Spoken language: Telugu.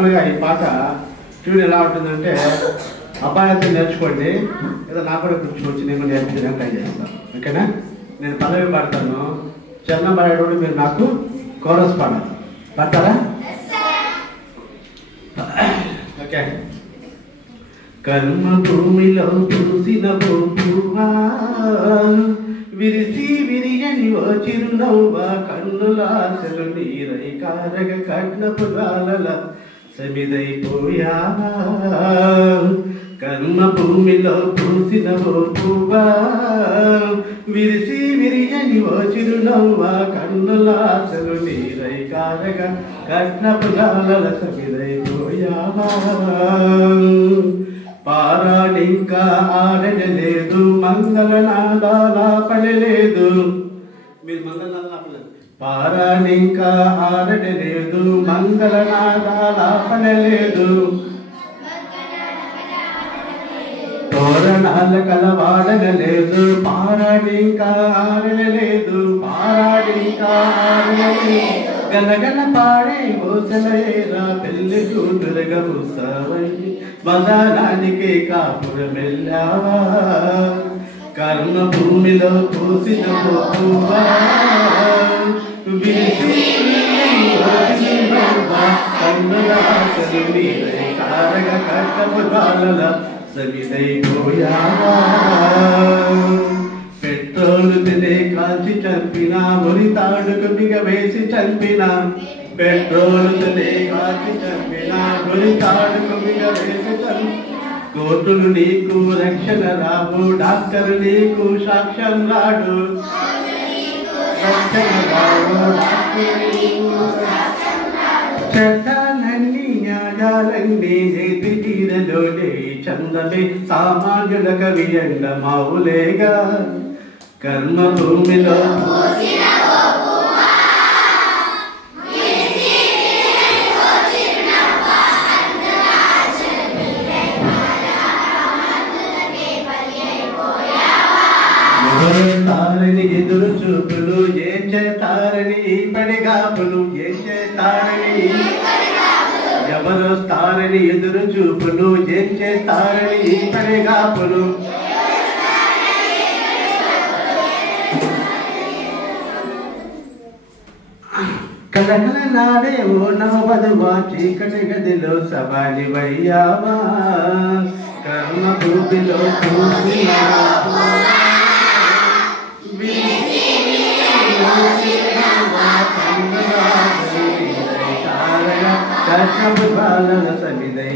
ఈ పాట ట్యూన్ ఎలా ఉంటుందంటే అబ్బాయితో నేర్చుకోండి, ఏదో నాకు కూడా కూర్చోవచ్చు, నేను నేర్పించడానికి ట్రై చేస్తాను. ఓకేనా? నేను పల్లవి పాడతాను, చరణం పాడేటప్పుడు మీరు నాకు కోరస్ పాడాలి. పాడతారా? ఓకే. కర్మ భూమిలో పూసిన పువ్వా, విరిసి విరియని ఓ చిరునవ్వా, కన్నులాసలు నీరై కారగ కట్నపు గాలల సమిదైపోయావా. కర్మ భూమిలో పూసిన ఓ పువ్వా, విరిసి విరియని ఓ చిరునవ్వా, కన్నులాసలు నీరై కారగ కట్నపు గాలల సమిదైపోయావా. పారాడింకా ఆడలేదు, మంగళనాదాల పడలేదు. మీరు మంగళనాదాల పడలేదు. పారాడింకా ఆడలేదు, మంగళనాదాల పడలేదు. తోరణాల కలవాడలేదు, పారాడింకా ఆడలేదు, పారాడింకా ఆడలేదు. గలగల పాడే గోసలేరా, పెళ్లి కూతురుగా ముస్తావై మదానానికి కాపురమెల్లావా. కర్మ భూమిలో పూసిన పువ్వా, కన్నులాసలు నీరై కారగ కట్టపు గాలల సమిదైపోయావా. పెట్రోలు తినే కాల్చి చంపినా, మురి తాడుకు బిగ వేసి చంపినా. పెట్రోలు తినే కాల్చి చంపినా, మురి తాడుకు బిగ వేసి చంపినా. కోర్టులు నీకు రక్షణ రావు, డాక్టర్ నీకు సాక్ష్యం రాడు. చట్టాలన్నీ న్యాయాలన్నీ నేతి తీరలోనే చందమే సామాన్యుల కవి ఎండ మావులేగా. కర్మ భూమిలో తారని ఎదురు చూపులు, ఏం చేస్తారని ఈ పడిగాపులు, ఏం చేస్తారని ఎవరు తారని ఎదురు చూపులు, ఏం చేస్తారని ఈ పడిగాపులు. కలకల నాడే ఓ నవవధువా, చీకటి గదిలో సవారి వయ్యావా. కర్మ భూమిలో కట్టపు బాలల సమిదై